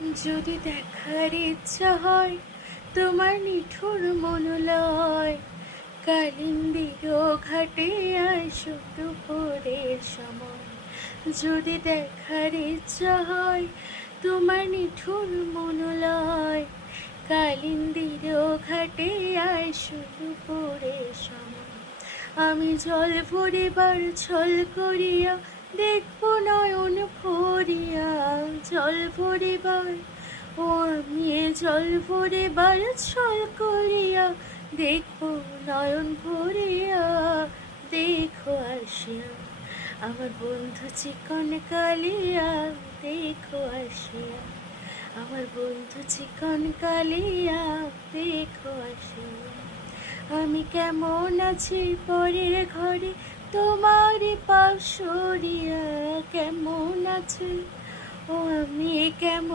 যদি দেখার ইচ্ছা হয় তোমার নিঠুর মনোলয়, কালিন্দির ঘাটে আসো দুপুরের সময়। যদি দেখার ইচ্ছা হয় তোমার নিঠুর মনোলয়, কালিন্দির ঘাটে আসো দুপুরের সময়। আমি জল ভরিবার ছল করিয়া দেখব নয়ন ভরিয়া, জল ভরিবার ও আমি জল ভরিবার ছল করিয়া দেখব নয়ন ভরিয়া। দেখো আসিয়া আমার বন্ধু চিকন কালিয়া, দেখো আসিয়া আমার বন্ধু চিকন কালিয়া, দেখো আসিয়া। আমি কেমন আছি পরের ঘরে তোমার পাশ সরিয়া, কেমন আছি ও আমি কেমন